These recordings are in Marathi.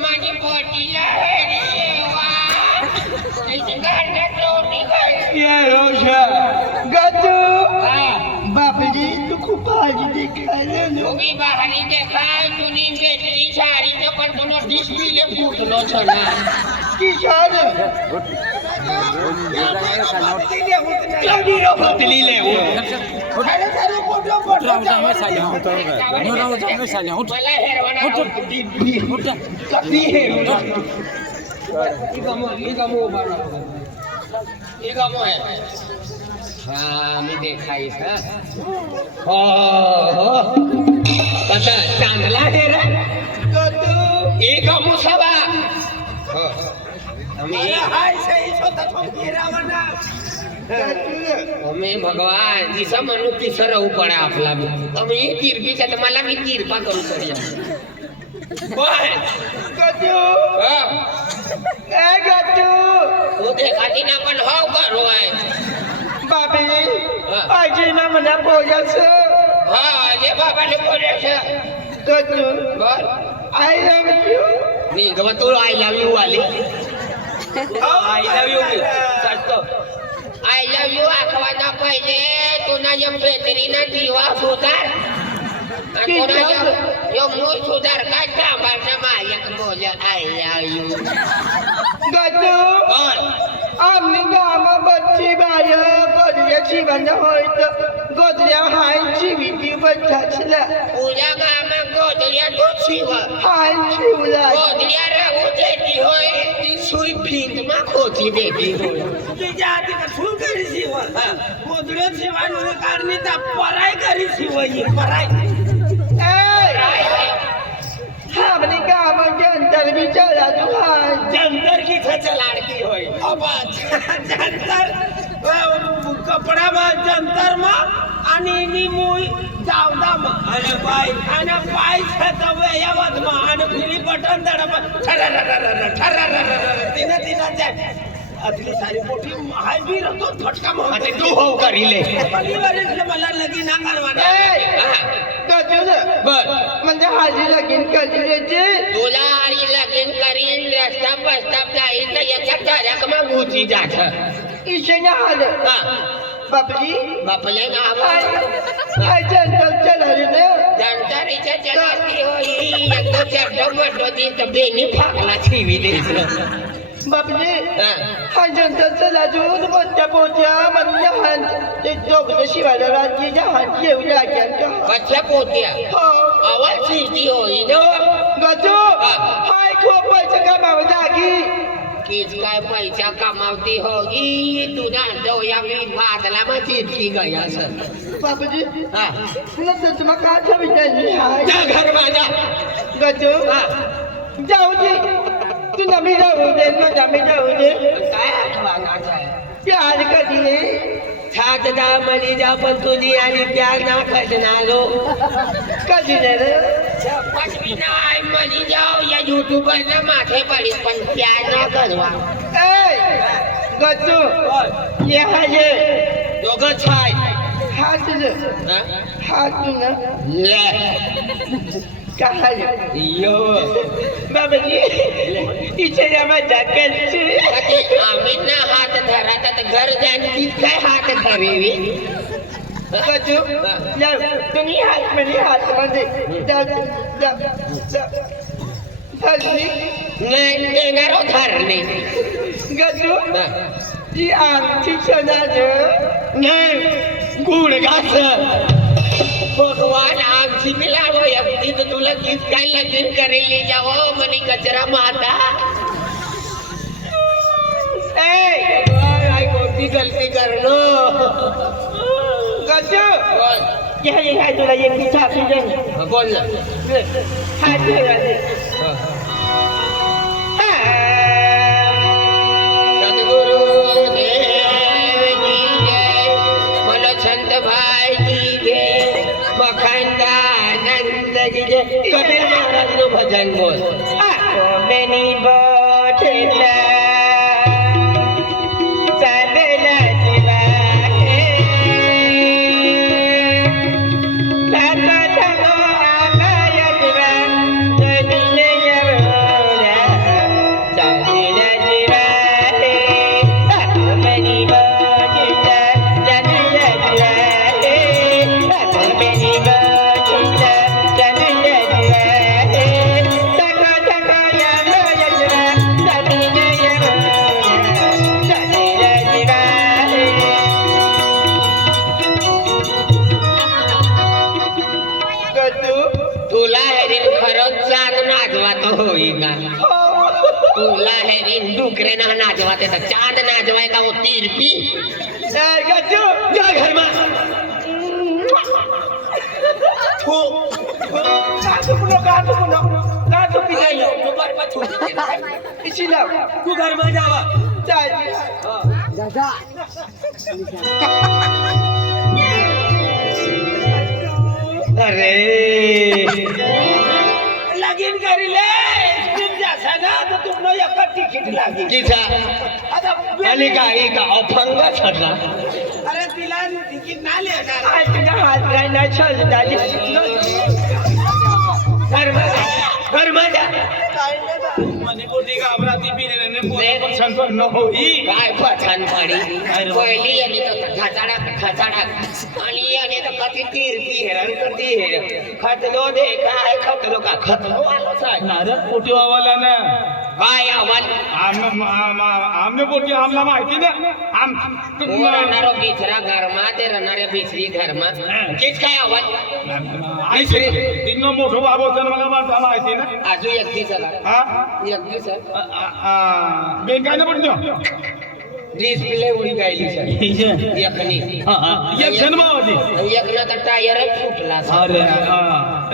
माझी पोटी आहे गजू बापजी तू खूप भाजी देखायला तुम्ही बाहेरी देखाय तुम्ही बेटरी साडी तो पण तुला डिस्प्ले फुटलो छना किशान कधी बदली ले मला हेरवाना कधी हेरवाना इगमो है हाँ मी देखाईस हा हो कसा चांगला है रे इगमो सवा हो हमें भगवान जिसा मनु तिसं राहू पडा आपला मी तिरपीचा तर मला मी तिरपा करू पडया तू देखाती ना पण हाव करू आहे बाबी आजी ना मला बोलायचं हा आजी बाबाने बोलायचं गजू बर आय लव्ह यू नाही गवा तू आय लव्ह यू आली आय लव्ह यू सांगतो आय लव्ह यू आखवाना पहिले तुना यम बेहतरीना दिवा सुधार तुना यम मूळ सुधार काय कामाचा मायक बोल आय लव्ह यू गजू आम्ही गामा बच्ची बाय गोदऱ्याची बंद होईत गोदऱ्या हायची भीती बच्चाचला पूजा गामा गोदऱ्या तो शिव हाय शिवला गोदऱ्या राहू देती होय ती सुई फिंग मा खोची देती होय तुझ्या आधी का फुल करी शिव गोदड्या शिवाय कारणी ता पराय करी शिव ये पराय हमने गामा जंतर बिचारा तू हाय जंतर की खच लाडकी होय अबा जंतर कपडा मा जंतर मा आणि निमुई जावदा मा आणि पाय छतवे यावत मा आणि फिरी बटन दडप तिना अगली सारी मोठी हाय भी रतो फटका आता तू हो करीले परिवारीतले मला लगीन करवाना गजू बर म्हणजे हाजी लगीन कजूची तुला आणि लगीन करीन रस्ता बस्ताप जाईल तर याच्या घराक मग उची जात ईशेने आलं बापजी बापले ना हाय जंतर चढाले जनतारीच्या जगाती होई एकदा चढ मोठो ती तर बेनी फाकला ठेवी द्यायचं बापजी हाय जंतर चढाजून मोठ्या पोट्या म्हणजे हान ते जोगद शिवाला राज्याच्या हात ठेवल्या का कच्च्या पोत्या हो आवाज शिजती होई न गजू हाय खूप पैसे कमाव जागी कीच काय पैसा कमावती होगी तुझ्या डोळ्यावी बादला मग चिरकी गया सर बापजी हा नंतर तुम्हाला काय ठेवायची हाय जा घर माझा गजू जाऊ दे तू नमी जाऊ दे नमी जाऊ दे काय आठवणाचं आहे प्यार कधी रे छात दा मली जा पण तुझी आणि प्यार ना खजनालो कधी रे पटवी नाही मली जाओ या युट्यूबर ना माथे पडी पण प्यार ना करवा ए गजू ये हाय दोघं छाय हात हा? हात तुला ले काय यो बाबाजी इथे माझ्या करची कधी आम्ही ना हात धरा तर घर जाणी ती काय हात धरेवी गजू तुम्ही हात मध्ये हात मध्ये नाही देणारो धरणे गजू ती आमची क्षणाच नाही गुड घास भगवान आमची मिळावं अगदी तर तुला गीत काय लगीन करेली जावं म्हणे कचरा माता ए कोणती गलती करणं गजू बोल काय तुला एक छाती जण बोल ना हात सद्गुरु देव की जय मला संत भाई की जय मखंदानंद की जय कबीर महाराज નું ભજન બોલ મેની બોટલા ચાંદલા દિવા હે का होईगा तुला हे डुकरे ना नाचवा त्याचा चांद नाचवाय का वो तिरपी गज्जू जा घर में थू गातो पुनो गातो पिजाई तू घर में छूट इसी ना तू घर में जावा चाय अरे लगीन करीले तुम जैसा ना तो तुमने एक टिकट लागी किसा आता आणि काय का अफंग ठरला अरे तिला तिकीट ना लेणार आज तुझा हात काय नाही चल दादी घर में जा मनी बोटी का अमरावती पीने ने न होई काय पठाण पाडी पहिली आणि तो खचाडा आणि याने तो कती तिरपी हेरण करती हे खतलो दे काय खतलो का खतलो आलो साहेब अरे पोटी वावाला ना काय आवाज आमने पोटी आमला माहिती ना आम राहणारो बिचरा घरमा ते राहणाऱ्या बिचरी घरमा किस काय आवाज तिनं मोठं बाबा होतं मला माहिती ना आजू एक दिवस आला हा एक दिवस बेन काय ना पडतो डिस्प्ले उडी गायली सर एकनी एक जन्म होती एक ना तर टायर फुटला अरे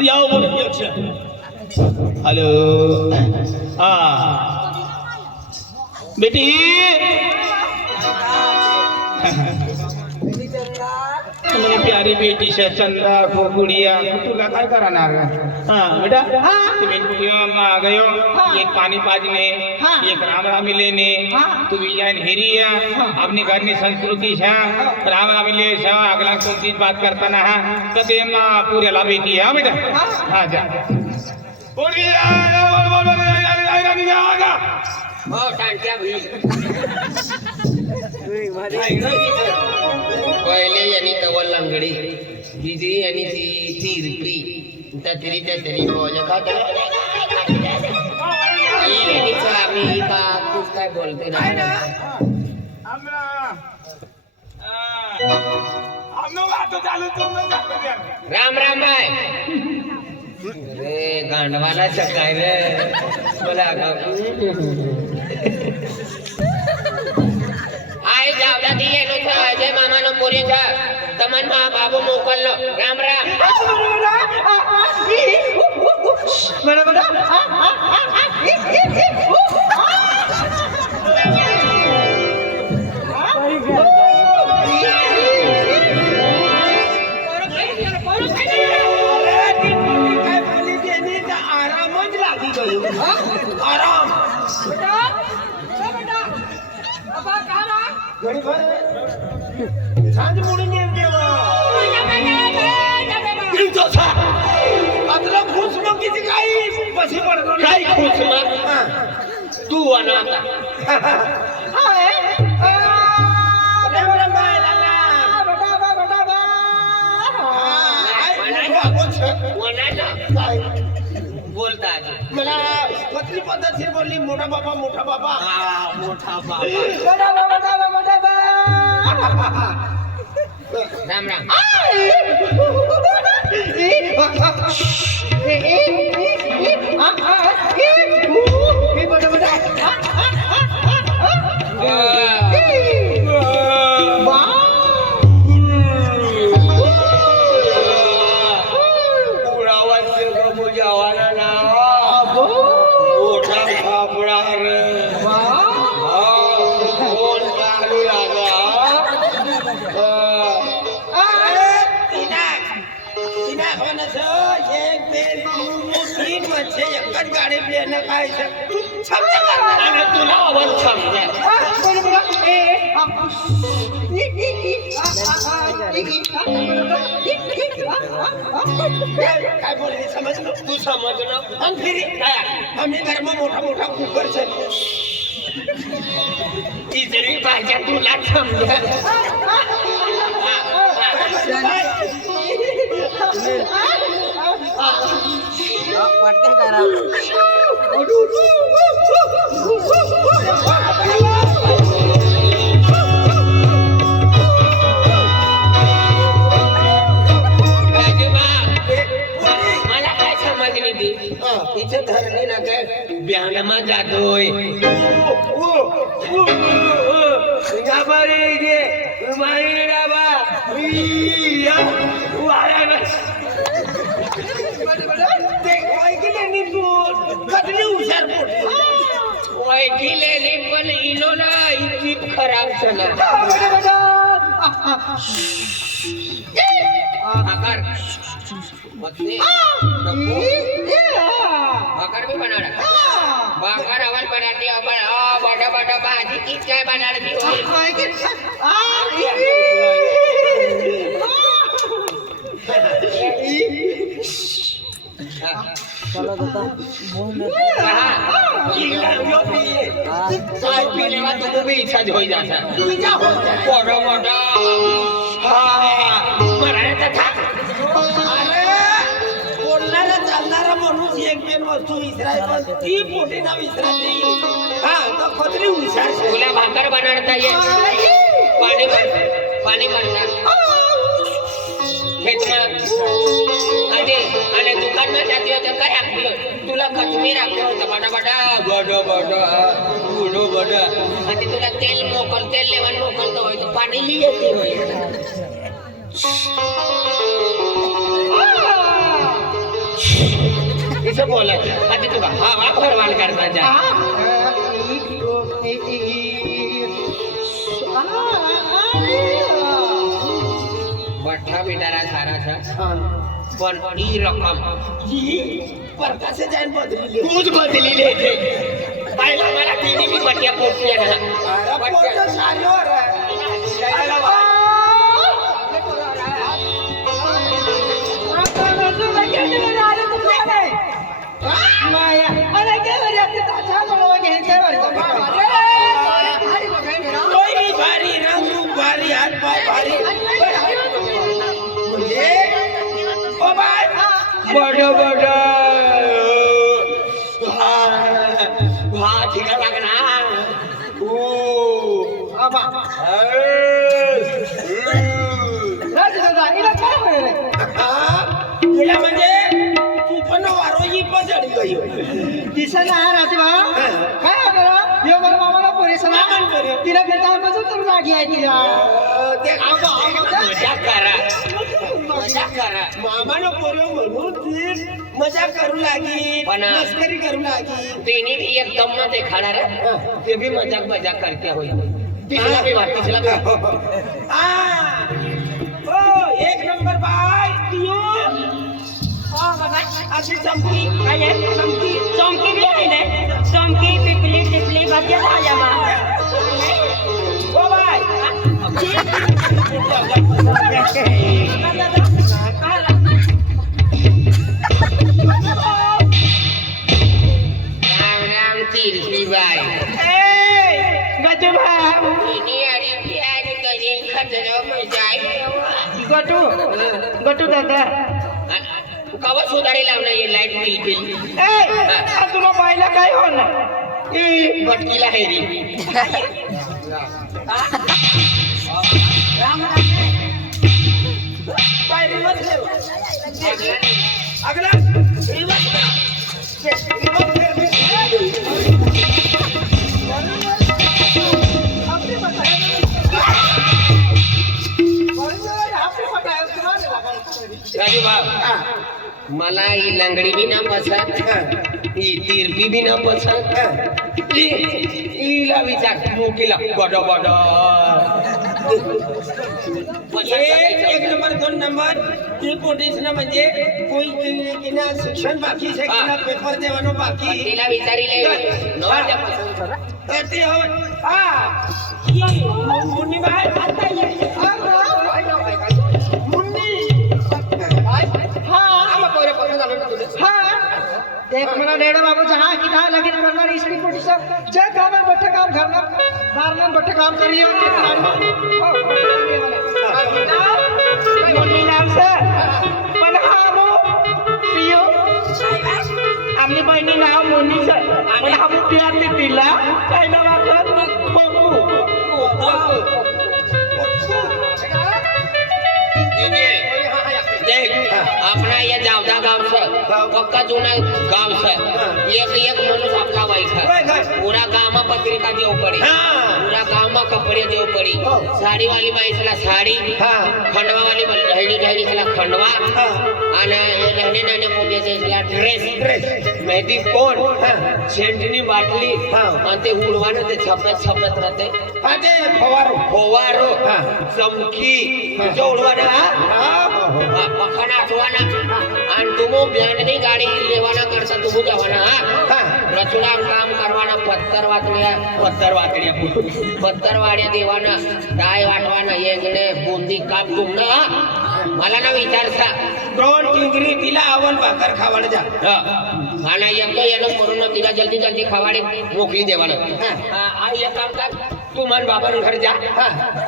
याव बोल एक हॅलो हा बेटी मेरी प्यारी बेटी से चंदा को गुड़िया तुला काय करणार हाँ बेटा आ गयो एक पानी पाजने एक राम रामी लेने तू विजयन हेरिया अपनी घरनी संस्कृती है राम रामी ले अगला कोणती बात करताना हा कधी पुऱ्याला बेटी हा बेटा हा जा हो टांट्या भी पहिले यांनी तवल लंगडी हिजी यांनी ती तिरपी तरी बोल खात आम्ही का तू काय बोलते ना राम राम भाई अरे गांडवाला चकाय रे बोला आई जावला दी येलो छ अजय मामा नो मोरे छ तमन मा बाबू मोकललो राम राम बड़ा बड़ा आरामच लागी गयो आराम सांज मुडून येऊ देवा आता खुश मग काही पशी पडतो काय खुश मग तू अनाथा बोलता मला पत्नी पद्धतशीर बोलली मोठा बाबा मोठा बाबा मोठा बाबा राम राम गाडी प्लेन काय तुला आवाज समजा काय बोलली समजलं तू समजलं आणि फिरी काय आम्ही घरमा मोठा मोठा कुकर तिसरी भाषा तुला समजा मला काय समजली ती तिथे धरली ना काय ब्यानमा जातोय हुशार वैकिलेली पण इलो ना इतकी खराब सना आकार बदले आकार भी बना रहा बाकर अवल बनाती अवल बड़ा बड़ा भाजी की काय बनाती हो चलो दादा चाय पीने में तुमको भी इच्छा हो जाता बड़ा बड़ा बनाने था बोलणारा चालणारा माणूस एक मेन वस्तू विसराय पण ती पोटी ना विसरायची हा तो खतरी हुशार છે. तुला भाकर बनाडता ये पाणी भरणार खेतમાં અને દુકાનમાં જાતી હોય તો કઈ આપતી હોય तुला कोथमीर आपलं होतं बटा बडो बडो आणि तुला तेल लेवण मोकलतो होय तो पाणी लिहिती होय इसं बोलत आणि तुला हा भरवाल करता जा बठा बिटारा सारा था पण ही रक्कम परकासे जाईन बदली तूच बदली लेते पाहिला मला तिने मी पट्ट्या पोचल्या ना पोट सारीवर भारी रंग भारी हात पाय भारी म्हणजे ओ बाय बडो हा ठिका लागणार तिला म्हणजे तू पण वारोजी पचडी गई दिसना राजबा काय होणार यो मला मामाला पोरीस मामान पोरी. तिला फिरता मजा करून लागी आहे तिला मजा करा मामानं पोरं म्हणून ती मजा करू लागी पण- मस्करी करू लागी तिने भी एक दम न देखाणार ते भी मजाक करते होई तिसला भी आ ओ एक नंबर बाय तियो अशी चमकी काय आहे चमकी भी है ने चमकी पिपली टिपली बच्चे आ जामा ओ बाय राम तिरपी बाई तिने अरे प्यारी करीन खतरा मजाई गटू दादा कवा सुधारी लावणं ये लाईट बिल तुला पाहिलं काय होणार भटकीला हेरी बाय रिवर्स ले अगला रिवर्स राजू बाब मला ही लंगडी भी ना पसंद ही तिरपी भी ना पसंद हिला विचार मोकीला बड एक नंबर 2 नंबर ती पोटीस ना म्हणजे કોઈ કિના શિક્ષણ બાકી છે કિના પેપર દેવાનો બાકી तिला विचारी ले नवऱ्या पसंद करा ते हो हा मुन्नी बाय आता ये मुन्नी एक मला डेडा बाबू जहा की था लगीन करणार इसकी पोटीचा जे काम बट्टे काम करणार मारणार बट्टे काम करिए मुन्नी नाम से पण हा मो पियो आमनी बहिणी नाव मुन्नी से पण हा मो प्यार ते दिला काय ना वाटत बघू देख आपला या जावदा गावचं पक्का जुना गावचं एक माणूस आपला वाईट पुरा गामा पत्रिका देव पडी पुरा गामा कपडे देव पडी साडीवाली बाईसला साडी खंडवावाली ढळीला खंडवा आणि लहाने नाने मोठ्याला ड्रेस मेहंदी कोण सेंटनी बाटली आणि ते उडवानं ते छपत राहते फवारो चमकी उडवाना पखाना असवाना आणि तुमो ब्यांडनी गाडी लेवाना करता तुमो जवाना रचुडा काम करवाना पत्तर वाटड्या देवाना डाय वाटवाना येंगणे बुंदी काम तुमना मला ना विचारता 2 टिंगरी तिला आवल भाकर खावाड जा आणि येणं करून तिला जल्दी खावाडे मोकळी देवाना आई एक काम कर तू मन बाबा घर जा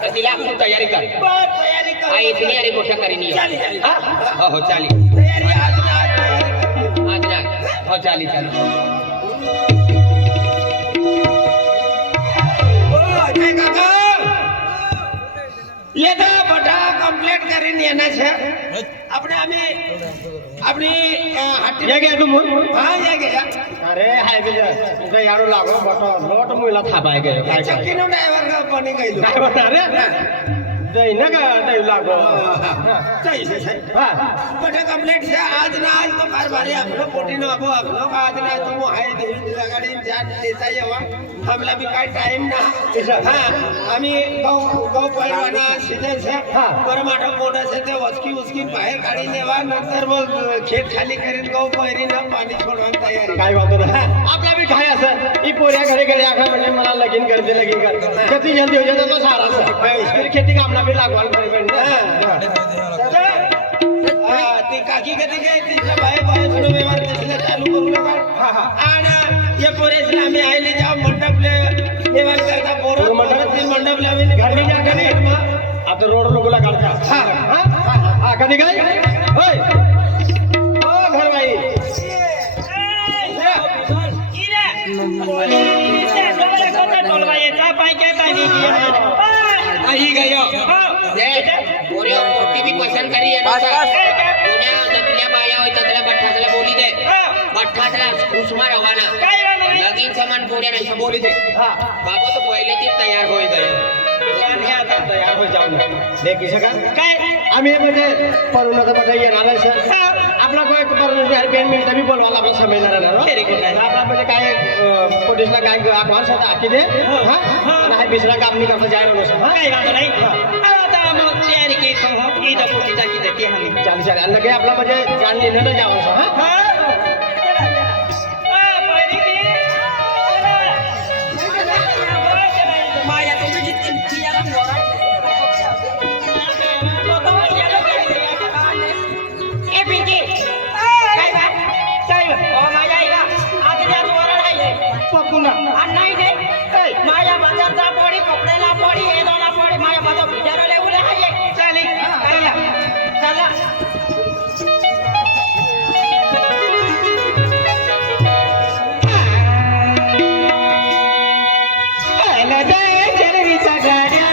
तर तिला तू तयारी कर आई इतनी अरे गोष्ट करीन हो चाली आज ना हो चाली येता बटा कंप्लीट करीन येना છે આપણે આપણી ये गया तुम હા ये गया अरे हाय बिजा तुझा यारो लागो बटो लोट मुला थाबाय गयो काय काय ચક્કીનો ડ્રાઈવર કા બની ગયું काय बता रे दई न का दई लागो જઈ છે हां बटा कंप्लीट છે आज ना आज तो कारभारी आपलो पोटीनो अबो आपलो आज ना तुम हाय देवी लगाडी जान देता येवा हमला भी काय टाइम ना हां आम्ही गौ पहिलवाना सीधे છે परमाठा मोठा છે ते उसकी बाहेर काढी नेवा नंतर मग खेत खाली करीन गौ पहिरीनं पाणी सोडवायची तयारी काय वाटतो ना आपला भी काय असं ई पोऱ्या घरी आखा म्हणजे मला लगीन कर कधी जल्दी हो जाता तो सारा फिर खेती कामना भी लागवाल ती काकी कधी काय तिच्या बाय थोडं व्यवहार तिला चालू करू नका आणि या पोरेसला आम्ही आईले जाऊ मंडपले व्यवहार करता पोरं मंडपले आम्ही घरी जा घरी आता रोड लोकला काढता हा कधी काय होय ओ घर बाई आई गयो पोरे मोठी भी पसंद करी है पुण्या दतल्या बाया होय ततल्या बठ्ठासला बोली दे बठ्ठासला उस्मा रवाना लगीन समान पोऱ्या नाही बोली दे बाबा तो पहिले ती तयार होय गयो तयार हो जाऊ देख का काय आम्ही म्हणजे परुणाचा पटा येणार आहे सर आपला कोई परुणाची हर पेन मिळता मी बोलवायला आपण समय येणार आपला म्हणजे काय पोलिसला काय ॲडव्हान्स आता आखी दे हा दुसरा काम नाही करता जायला नको सर काय राहतो नाही आता मग तयारी की हो ईदा पोटी टाकी देते आम्ही चाल आणि काही आपला म्हणजे जाण नेलं ना जावं सर हा नाही दे माझ्या बाजारचा पोडी कपडेला पोडी हे दोला पोडी माझ्या बाजार विचारले उले हाय चालेल चला चला